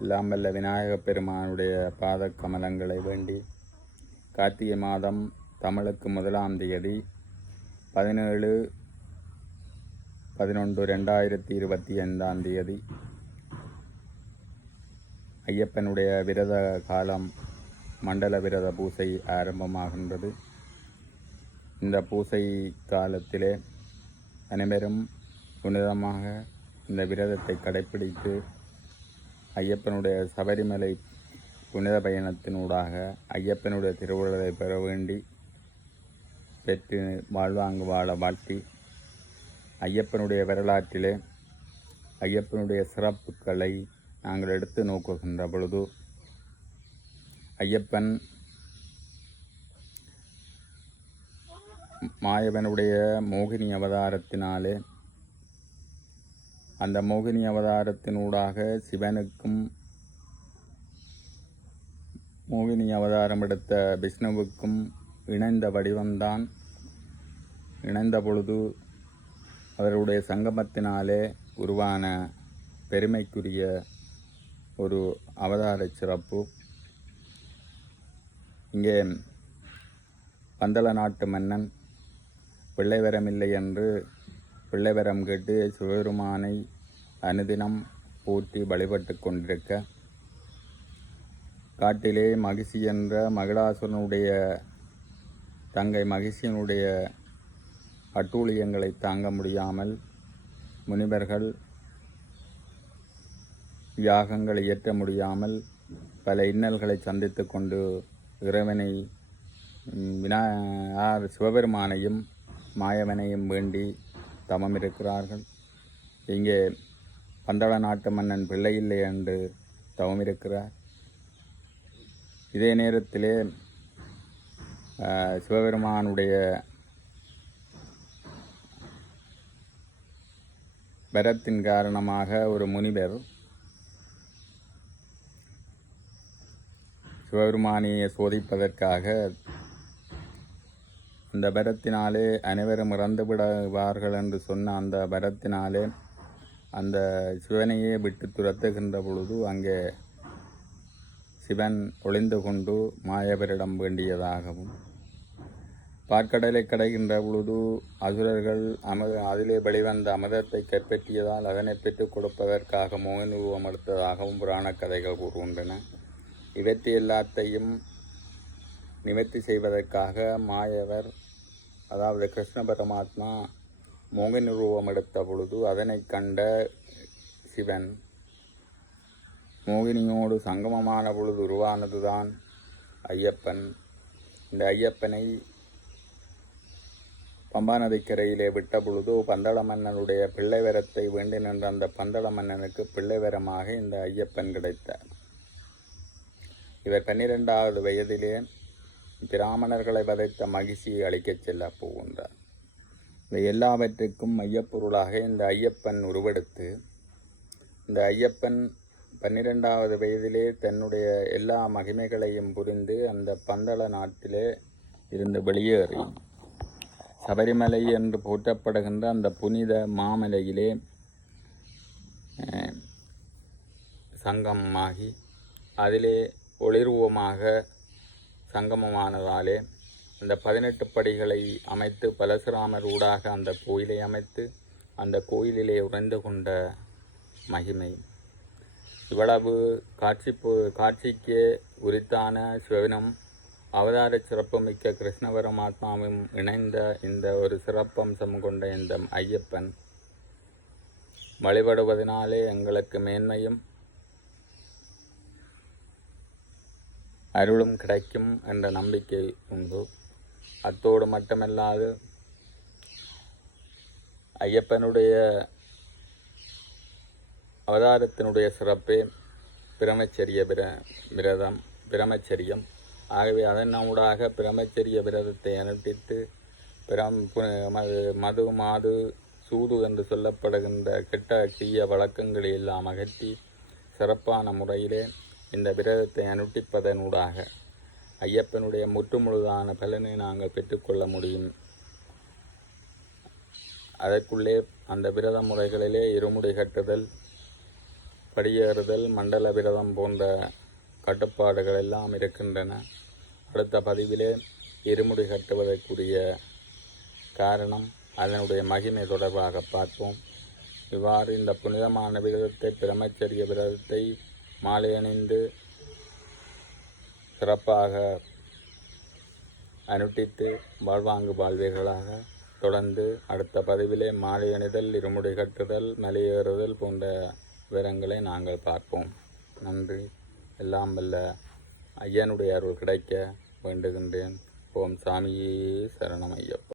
எல்லாம் வல்ல விநாயகப் பெருமானுடைய பாத கமலங்களை வேண்டி கார்த்திகை மாதம் தமிழுக்கு 1ஆம் தேதி 17/11/2025 ஐயப்பனுடைய விரத காலம் மண்டல விரத பூசை ஆரம்பமாகின்றது. இந்த பூசை காலத்திலே அனைவரும் புனிதமாக இந்த விரதத்தை கடைப்பிடித்து ஐயப்பனுடைய சபரிமலை புனித பயணத்தினூடாக ஐயப்பனுடைய திருவுருளை பெற வேண்டி பெற்று வாழ்வாங்கு வாழ வாழ்த்தி ஐயப்பனுடைய வரலாற்றிலே ஐயப்பனுடைய சிறப்புகளை நாங்கள் எடுத்து நோக்குகின்ற பொழுது ஐயப்பன் மாயவனுடைய மோகினி அவதாரத்தினாலே அந்த மோகினி அவதாரத்தினூடாக சிவனுக்கும் மோகினி அவதாரம் எடுத்த விஷ்ணுவுக்கும் இணைந்த வடிவம்தான். இணைந்த பொழுது அவருடைய சங்கமத்தினாலே உருவான பெருமைக்குரிய ஒரு அவதார சிறப்பு. இங்கே பந்தள நாட்டு மன்னன் பிள்ளை வரமில்லை என்று பிள்ளை வரம் கேட்டு சிவபெருமானை அனுதினம் போற்றி வழிபட்டு கொண்டிருக்க காட்டிலே மகிஷி என்ற மகிடாசுரனுடைய தங்கை மகிஷியினுடைய அட்டூழியங்களை தாங்க முடியாமல் முனிவர்கள் யாகங்களை இயற்ற முடியாமல் பல இன்னல்களை சந்தித்து கொண்டு இறைவனை சிவபெருமானையும் மாயவனையும் வேண்டி தவம் இருக்கிறார்கள். இங்கே பந்தள நாட்டு மன்னன் பிள்ளை இல்லை என்று தவம் இருக்கிறார். இதே நேரத்திலே சிவபெருமானுடைய வரத்தின் காரணமாக ஒரு முனிவர் சிவபெருமானியை சோதிப்பதற்காக அந்த வரத்தினாலே அனைவரும் இறந்து விடுவார்கள் என்று சொன்ன அந்த வரத்தினாலே அந்த சிவனையே விட்டு துரத்துகின்ற பொழுது அங்கே சிவன் ஒளிந்து கொண்டு மாயவரிடம் வேண்டியதாகவும் பாற்கடலை கடைகின்ற பொழுது அசுரர்கள் அதிலே வெளிவந்த அமிர்தத்தை கைப்பற்றியதால் அதனை பெற்றுக் கொடுப்பதற்காக மோகினி உருவம் எடுத்ததாகவும் புராண கதைகள் கூறுகின்றன. இவற்றை எல்லாத்தையும் நிவர்த்தி செய்வதற்காக மாயவர் அதாவது கிருஷ்ண பரமாத்மா மோகினி ரூபம் எடுத்த பொழுது அதனை கண்ட சிவன் மோகினியோடு சங்கமமான பொழுது உருவானதுதான் ஐயப்பன். இந்த ஐயப்பனை பம்பா நதிக்கரையிலே விட்ட பொழுது பந்தள மன்னனுடைய பிள்ளை வரத்தை வேண்டி நின்ற அந்த பந்தள மன்னனுக்கு பிள்ளை வரமாக இந்த ஐயப்பன் கிடைத்தார். இவர் 12வது வயதிலே பிராமணர்களை வதைத்த மகிழ்ச்சியை அளிக்கச் செல்ல போகின்றார். இவை எல்லாவற்றுக்கும் மையப்பொருளாக இந்த ஐயப்பன் உருவெடுத்து இந்த ஐயப்பன் 12வது வயதிலே தன்னுடைய எல்லா மகிமைகளையும் புரிந்து அந்த பந்தள நாட்டிலே இருந்து வெளியேறி சபரிமலை என்று போற்றப்படுகின்ற அந்த புனித மாமலையிலே சங்கமமாகி அதிலே ஒளிர்வமாக சங்கமமானதாலே அந்த 18 படிகளை அமைத்து பரசுராமர் ஊடாக அந்த கோயிலை அமைத்து அந்த கோயிலிலே உறைந்து கொண்ட மகிமை இவ்வளவு காட்சிக்கே உரித்தான சிவனும் அவதார சிறப்புமிக்க கிருஷ்ண பரமாத்மாவும் இணைந்த இந்த ஒரு சிறப்பம்சம் கொண்ட இந்த ஐயப்பன் வழிபடுவதனாலே எங்களுக்கு மேன்மையும் அருளும் கிடைக்கும் என்ற நம்பிக்கை உண்டு. அத்தோடு மட்டுமல்லாது ஐயப்பனுடைய அவதாரத்தினுடைய சிறப்பே பிரம்மச்சரிய பிரம்மச்சரியம். ஆகவே அதனூடாக பிரம்மச்சரிய விரதத்தை அனுஷ்டித்து மது மாது சூது என்று சொல்லப்படுகின்ற கெட்ட தீய வழக்கங்களை எல்லாம் அகற்றி சிறப்பான முறையிலே இந்த விரதத்தை அனுஷ்டிப்பதனூடாக ஐயப்பனுடைய முற்றுமுழுதான பலனை நாங்கள் பெற்றுக்கொள்ள முடியும். அதற்குள்ளே அந்த விரத முறைகளிலே இருமுடி கட்டுதல், படியேறுதல், மண்டல விரதம் போன்ற கட்டுப்பாடுகள் எல்லாம் இருக்கின்றன. அடுத்த பதிவிலே இருமுடி கட்டுவதற்குரிய காரணம், அதனுடைய மகிமை தொடர்பாக பார்ப்போம். இவ்வாறு இந்த புனிதமான விரதத்தை, பிரம்மச்சரிய விரதத்தை மாலை அணிந்து சிறப்பாக அனுட்டித்து வாழ்வாங்கு வாழ்வீர்களாக. தொடர்ந்து அடுத்த பதிவிலே மாலை அணிதல், இருமுடி கட்டுதல், மலையேறுதல் போன்ற விவரங்களை நாங்கள் பார்ப்போம். நன்றி. எல்லாம் வல்ல ஐயனுடைய அருள் கிடைக்க வேண்டுகின்றேன். ஓம் சாமியே சரணம் ஐயப்பா.